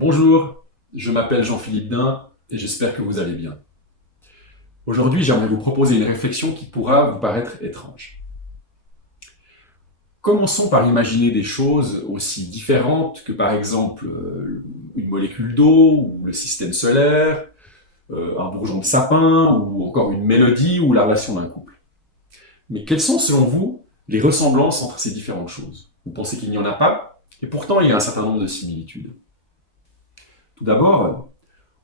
Bonjour, je m'appelle Jean-Philippe Dain et j'espère que vous allez bien. Aujourd'hui, j'aimerais vous proposer une réflexion qui pourra vous paraître étrange. Commençons par imaginer des choses aussi différentes que par exemple une molécule d'eau ou le système solaire, un bourgeon de sapin ou encore une mélodie ou la relation d'un couple. Mais quelles sont selon vous les ressemblances entre ces différentes choses? Vous pensez qu'il n'y en a pas? Et pourtant, il y a un certain nombre de similitudes. Tout d'abord,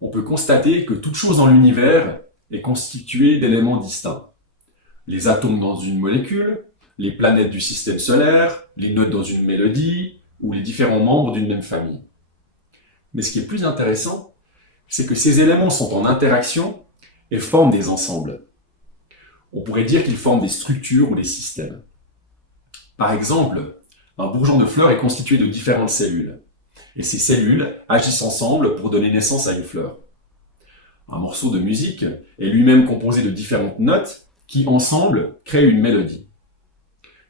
on peut constater que toute chose dans l'univers est constituée d'éléments distincts. Les atomes dans une molécule, les planètes du système solaire, les notes dans une mélodie, ou les différents membres d'une même famille. Mais ce qui est plus intéressant, c'est que ces éléments sont en interaction et forment des ensembles. On pourrait dire qu'ils forment des structures ou des systèmes. Par exemple, un bourgeon de fleurs est constitué de différentes cellules. Et ces cellules agissent ensemble pour donner naissance à une fleur. Un morceau de musique est lui-même composé de différentes notes qui, ensemble, créent une mélodie.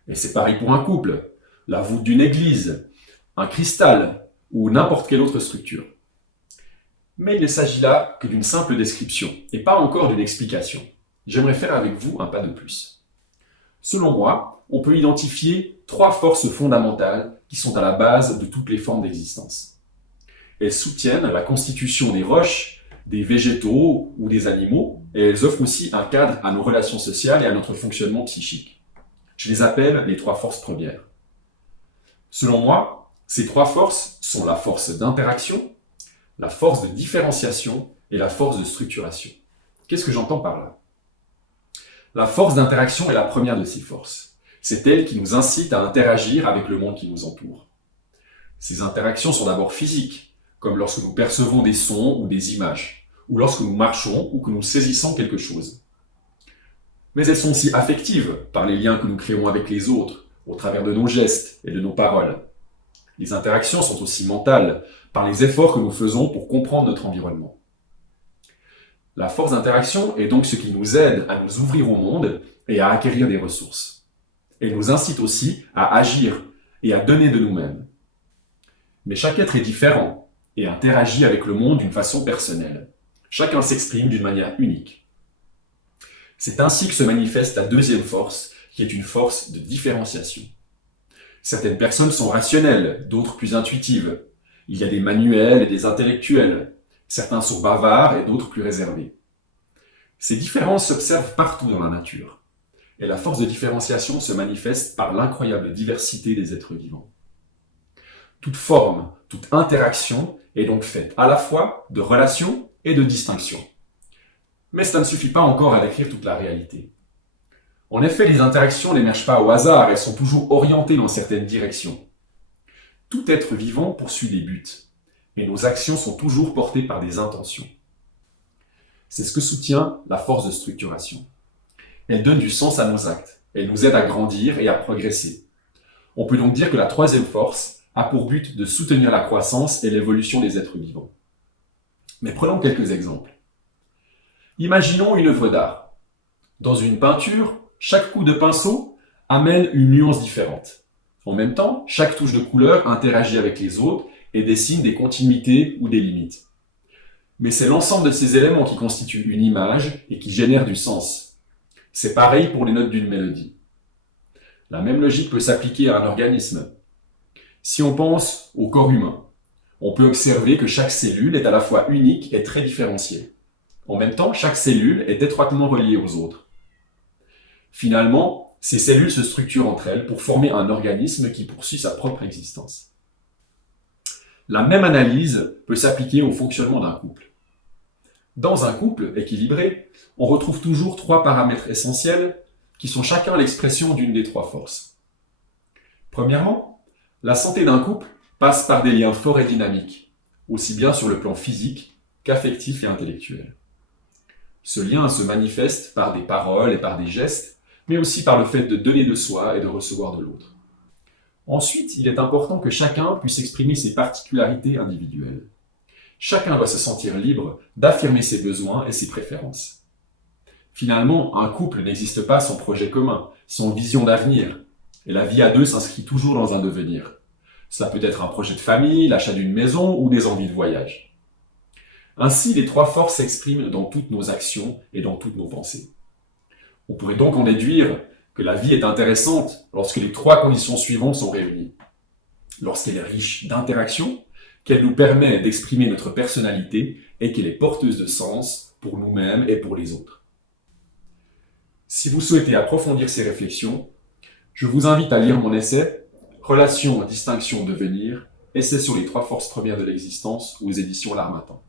Et c'est pareil pour un couple, la voûte d'une église, un cristal ou n'importe quelle autre structure. Mais il ne s'agit là que d'une simple description et pas encore d'une explication. J'aimerais faire avec vous un pas de plus. Selon moi, on peut identifier 3 forces fondamentales qui sont à la base de toutes les formes d'existence. Elles soutiennent la constitution des roches, des végétaux ou des animaux, et elles offrent aussi un cadre à nos relations sociales et à notre fonctionnement psychique. Je les appelle les 3 forces premières. Selon moi, ces 3 forces sont la force d'interaction, la force de différenciation et la force de structuration. Qu'est-ce que j'entends par là? La force d'interaction est la première de ces forces. C'est elle qui nous incite à interagir avec le monde qui nous entoure. Ces interactions sont d'abord physiques, comme lorsque nous percevons des sons ou des images, ou lorsque nous marchons ou que nous saisissons quelque chose. Mais elles sont aussi affectives, par les liens que nous créons avec les autres, au travers de nos gestes et de nos paroles. Les interactions sont aussi mentales, par les efforts que nous faisons pour comprendre notre environnement. La force d'interaction est donc ce qui nous aide à nous ouvrir au monde et à acquérir des ressources. Elle nous incite aussi à agir et à donner de nous-mêmes. Mais chaque être est différent et interagit avec le monde d'une façon personnelle. Chacun s'exprime d'une manière unique. C'est ainsi que se manifeste la deuxième force, qui est une force de différenciation. Certaines personnes sont rationnelles, d'autres plus intuitives. Il y a des manuels et des intellectuels. Certains sont bavards et d'autres plus réservés. Ces différences s'observent partout dans la nature. Et la force de différenciation se manifeste par l'incroyable diversité des êtres vivants. Toute forme, toute interaction est donc faite à la fois de relations et de distinctions. Mais ça ne suffit pas encore à décrire toute la réalité. En effet, les interactions n'émergent pas au hasard, elles sont toujours orientées dans certaines directions. Tout être vivant poursuit des buts, et nos actions sont toujours portées par des intentions. C'est ce que soutient la force de structuration. Elle donne du sens à nos actes, elle nous aide à grandir et à progresser. On peut donc dire que la troisième force a pour but de soutenir la croissance et l'évolution des êtres vivants. Mais prenons quelques exemples. Imaginons une œuvre d'art. Dans une peinture, chaque coup de pinceau amène une nuance différente. En même temps, chaque touche de couleur interagit avec les autres et dessine des continuités ou des limites. Mais c'est l'ensemble de ces éléments qui constituent une image et qui génèrent du sens. C'est pareil pour les notes d'une mélodie. La même logique peut s'appliquer à un organisme. Si on pense au corps humain, on peut observer que chaque cellule est à la fois unique et très différenciée. En même temps, chaque cellule est étroitement reliée aux autres. Finalement, ces cellules se structurent entre elles pour former un organisme qui poursuit sa propre existence. La même analyse peut s'appliquer au fonctionnement d'un couple. Dans un couple équilibré, on retrouve toujours 3 paramètres essentiels qui sont chacun l'expression d'une des 3 forces. Premièrement, la santé d'un couple passe par des liens forts et dynamiques, aussi bien sur le plan physique qu'affectif et intellectuel. Ce lien se manifeste par des paroles et par des gestes, mais aussi par le fait de donner de soi et de recevoir de l'autre. Ensuite, il est important que chacun puisse exprimer ses particularités individuelles. Chacun doit se sentir libre d'affirmer ses besoins et ses préférences. Finalement, un couple n'existe pas sans projet commun, sans vision d'avenir, et la vie à deux s'inscrit toujours dans un devenir. Ça peut être un projet de famille, l'achat d'une maison ou des envies de voyage. Ainsi, les trois forces s'expriment dans toutes nos actions et dans toutes nos pensées. On pourrait donc en déduire que la vie est intéressante lorsque les trois conditions suivantes sont réunies. Lorsqu'elle est riche d'interactions, qu'elle nous permet d'exprimer notre personnalité et qu'elle est porteuse de sens pour nous-mêmes et pour les autres. Si vous souhaitez approfondir ces réflexions, je vous invite à lire mon essai « Relations, distinction, devenir », essai sur les trois forces premières de l'existence aux éditions L'Harmattan.